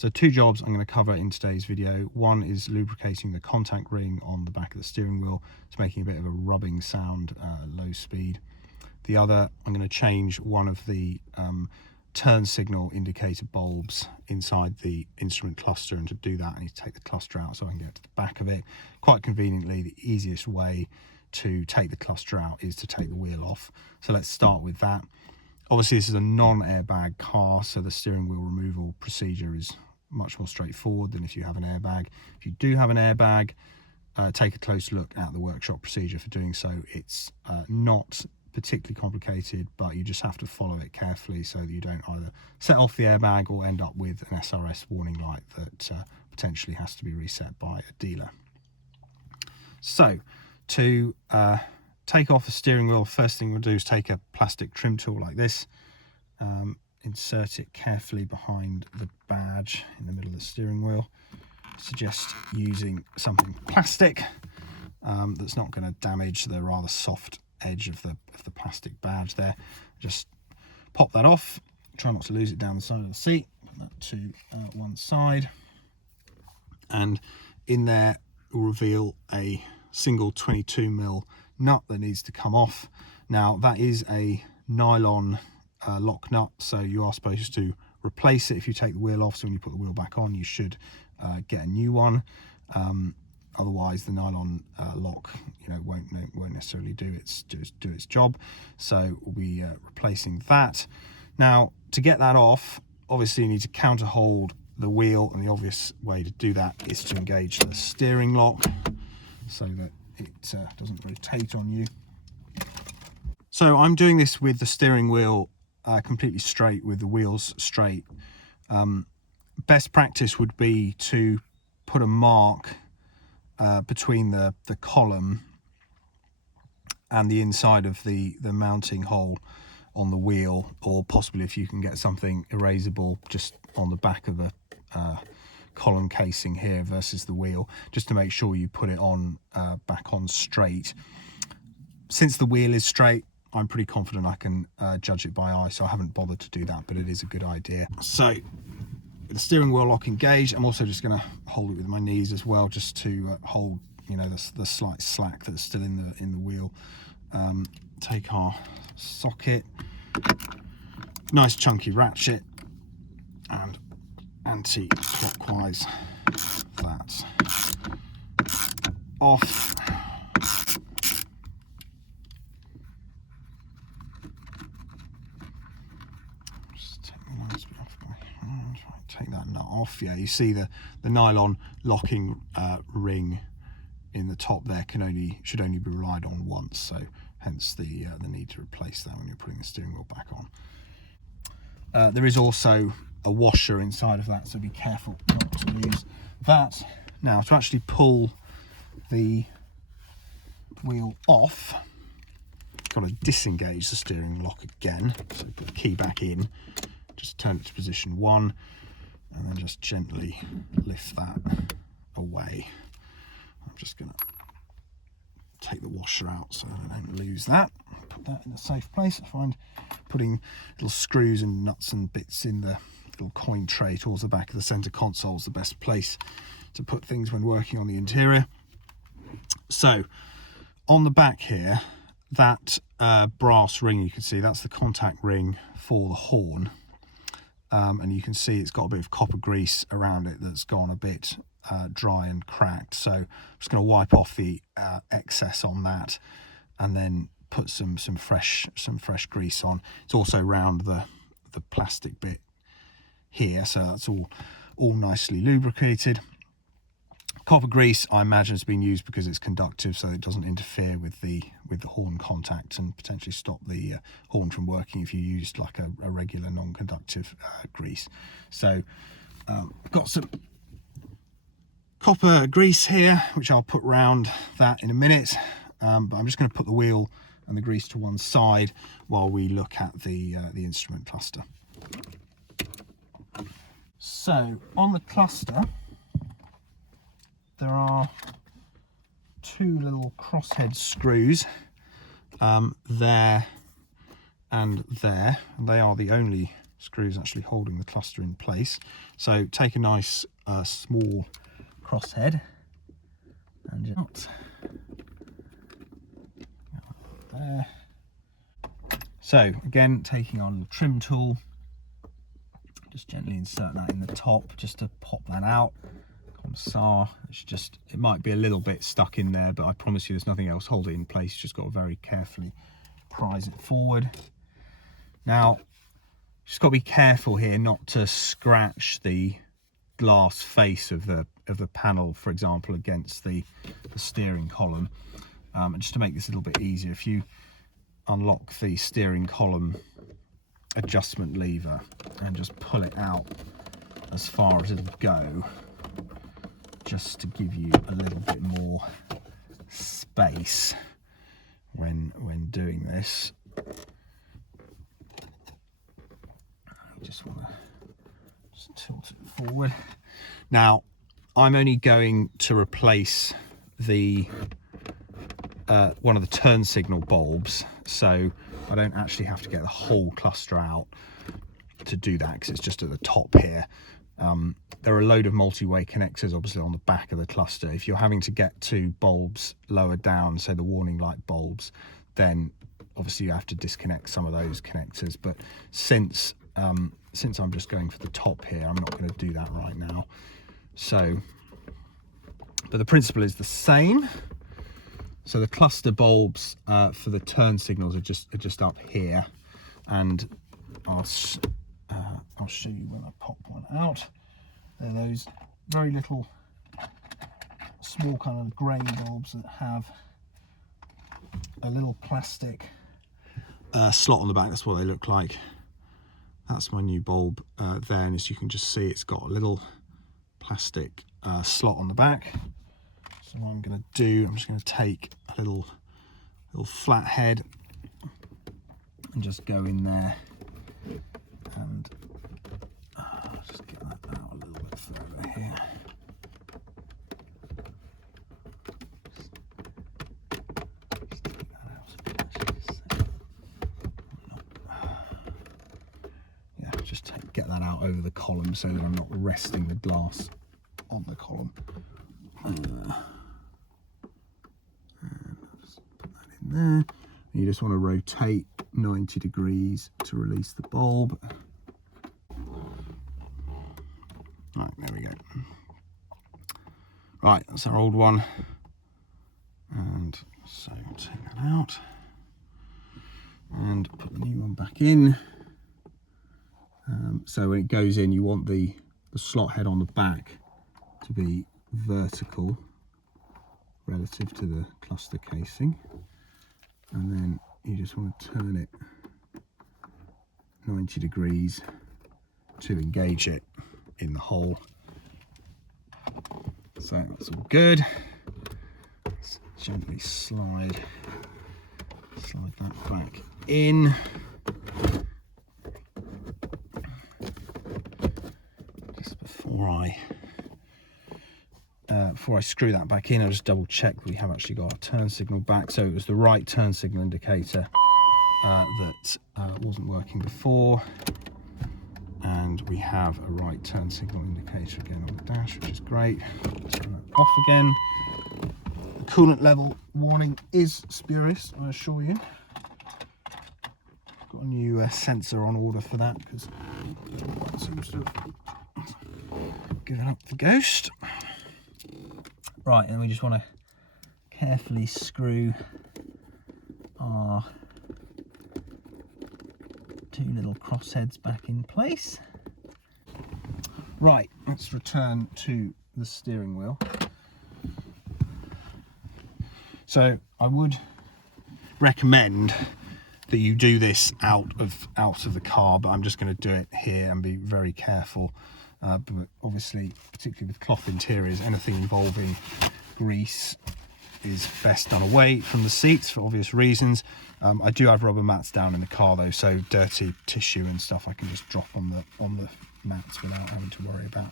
So 2 jobs I'm going to cover in today's video. One is lubricating the contact ring on the back of the steering wheel. It's making a bit of a rubbing sound at low speed. The other, I'm going to change one of the turn signal indicator bulbs inside the instrument cluster, and to do that I need to take the cluster out so I can get to the back of it. Quite conveniently, the easiest way to take the cluster out is to take the wheel off. So let's start with that. Obviously this is a non-airbag car, so the steering wheel removal procedure is much more straightforward than if you have an airbag. If you do have an airbag, take a close look at the workshop procedure for doing so. It's not particularly complicated, but you just have to follow it carefully so that you don't either set off the airbag or end up with an SRS warning light that potentially has to be reset by a dealer. So to take off the steering wheel, first thing we'll do is take a plastic trim tool like this, insert it carefully behind the badge in the middle of the steering wheel. I suggest using something plastic that's not going to damage the rather soft edge of the plastic badge there. Just pop that off, try not to lose it down the side of the seat. Put that to one side, and in there we'll reveal a single 22mm nut that needs to come off. Now that is a nylon lock nut, so you are supposed to replace it if you take the wheel off. So when you put the wheel back on, you should get a new one. Otherwise the nylon lock, won't necessarily do its job. So we'll be replacing that. Now to get that off, obviously you need to counter hold the wheel, and the obvious way to do that is to engage the steering lock so that it doesn't rotate on you. So I'm doing this with the steering wheel completely straight, with the wheels straight. Best practice would be to put a mark between the column and the inside of the mounting hole on the wheel, or possibly if you can get something erasable just on the back of the column casing here versus the wheel, just to make sure you put it on back on straight. Since the wheel is straight, I'm pretty confident I can judge it by eye, so I haven't bothered to do that, but it is a good idea. So with the steering wheel lock engaged, I'm also just going to hold it with my knees as well, just to hold the slight slack that's still in the wheel. Take our socket, nice chunky ratchet, and anti-clockwise that off. Take that nut off. Yeah, you see the nylon locking ring in the top there should only be relied on once, so hence the need to replace that when you're putting the steering wheel back on. There is also a washer inside of that, so be careful not to lose that. Now to actually pull the wheel off, got to disengage the steering lock again. So put the key back in, just turn it to position 1, and then just gently lift that away. I'm just going to take the washer out so I don't lose that. Put that in a safe place. I find putting little screws and nuts and bits in the little coin tray towards the back of the center console is the best place to put things when working on the interior. So on the back here, that brass ring, you can see that's the contact ring for the horn. And you can see it's got a bit of copper grease around it that's gone a bit dry and cracked. So I'm just going to wipe off the excess on that, and then put some fresh grease on. It's also around the plastic bit here, so that's all nicely lubricated. Copper grease, I imagine, has been used because it's conductive, so it doesn't interfere with the horn contact and potentially stop the horn from working if you used like a regular non-conductive grease. So got some copper grease here, which I'll put round that in a minute, but I'm just going to put the wheel and the grease to one side while we look at the instrument cluster. So on the cluster, there are 2 little crosshead screws there and there. They are the only screws actually holding the cluster in place. So take a nice small crosshead and just there. So again, taking on the trim tool, just gently insert that in the top just to pop that out. It might be a little bit stuck in there, but I promise you there's nothing else holding it in place. You just got to very carefully prise it forward. Now, just got to be careful here not to scratch the glass face of the panel, for example, against the steering column. And just to make this a little bit easier, if you unlock the steering column adjustment lever and just pull it out as far as it'll go, just to give you a little bit more space when doing this. You just want to tilt it forward. Now, I'm only going to replace the one of the turn signal bulbs, so I don't actually have to get the whole cluster out to do that, because it's just at the top here. There are a load of multi-way connectors obviously on the back of the cluster. If you're having to get to bulbs lower down, say the warning light bulbs, then obviously you have to disconnect some of those connectors. But since I'm just going for the top here, I'm not going to do that right now. So, but the principle is the same. So the cluster bulbs for the turn signals are just up here, and I'll show you when I pop one out. They're those very little small kind of grey bulbs that have a little plastic slot on the back. That's what they look like. That's my new bulb there, and as you can just see, it's got a little plastic slot on the back. So what I'm going to do, I'm just going to take a little flat head and just go in there and just get that out a little bit further here. Just take that out a bit. Yeah, just get that out over the column so that I'm not resting the glass on the column. And just put that in there. You just want to rotate 90 degrees to release the bulb. Right, there we go. Right, that's our old one. And so I'll take that out and put the new one back in. So when it goes in, you want the slot head on the back to be vertical relative to the cluster casing, and then you just want to turn it 90 degrees to engage it in the hole. So that's all good. Let's gently slide that back in. Just before I screw that back in, I'll just double check that we have actually got our turn signal back. So it was the right turn signal indicator that wasn't working before, and we have a right turn signal indicator again on the dash, which is great. Turn that off again. The coolant level warning is spurious, I assure you. Got a new sensor on order for that, because that seems to have given up the ghost. Right, and we just want to carefully screw our two little crossheads back in place. Right, let's return to the steering wheel. So I would recommend that you do this out of the car, but I'm just going to do it here and be very careful. But obviously, particularly with cloth interiors, anything involving grease is best done away from the seats for obvious reasons. I do have rubber mats down in the car though, so dirty tissue and stuff I can just drop on the mats without having to worry about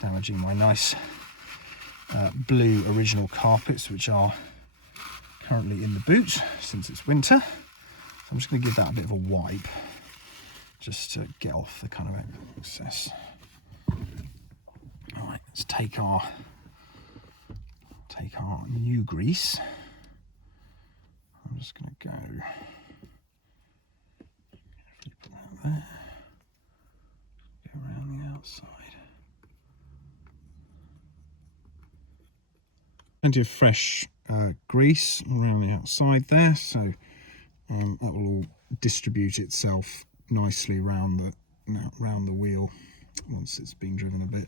damaging my nice blue original carpets, which are currently in the boot since it's winter. So I'm just going to give that a bit of a wipe just to get off the kind of excess. All right, let's take our new grease. I'm just going to go put that there, go around the outside. Plenty of fresh grease around the outside there, so that will all distribute itself nicely around the wheel once it's been driven a bit.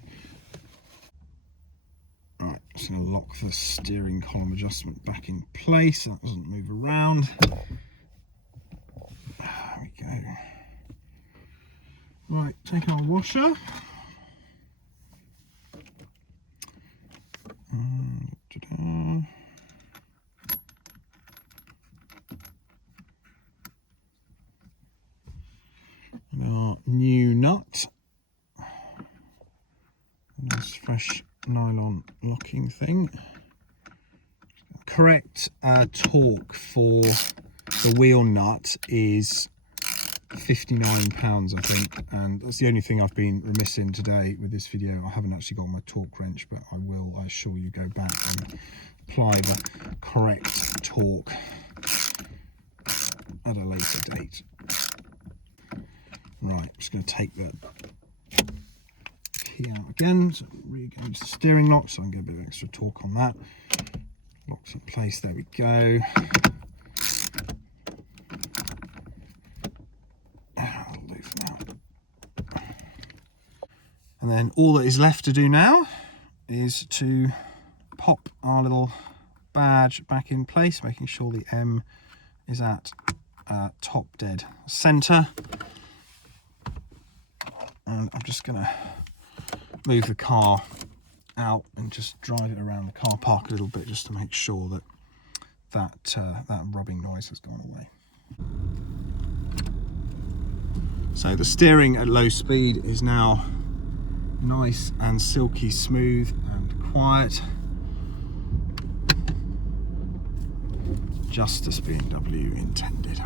Right, just going to lock the steering column adjustment back in place so that doesn't move around. There we go. Right, take our washer. And our new nut. Nice fresh nylon locking thing. Correct torque for the wheel nut is £59, I think, and that's the only thing I've been remiss in today with this video. I haven't actually got my torque wrench, but I will, I assure you, go back and apply the correct torque at a later date. Right, I'm just going to take the key out again, so re-engage the steering lock so I can get a bit of extra torque on that. Locks in place, there we go. That'll do for now. And then all that is left to do now is to pop our little badge back in place, making sure the M is at top dead center. And I'm just going to move the car out and just drive it around the car park a little bit just to make sure that that rubbing noise has gone away. So the steering at low speed is now nice and silky smooth and quiet, just as BMW intended.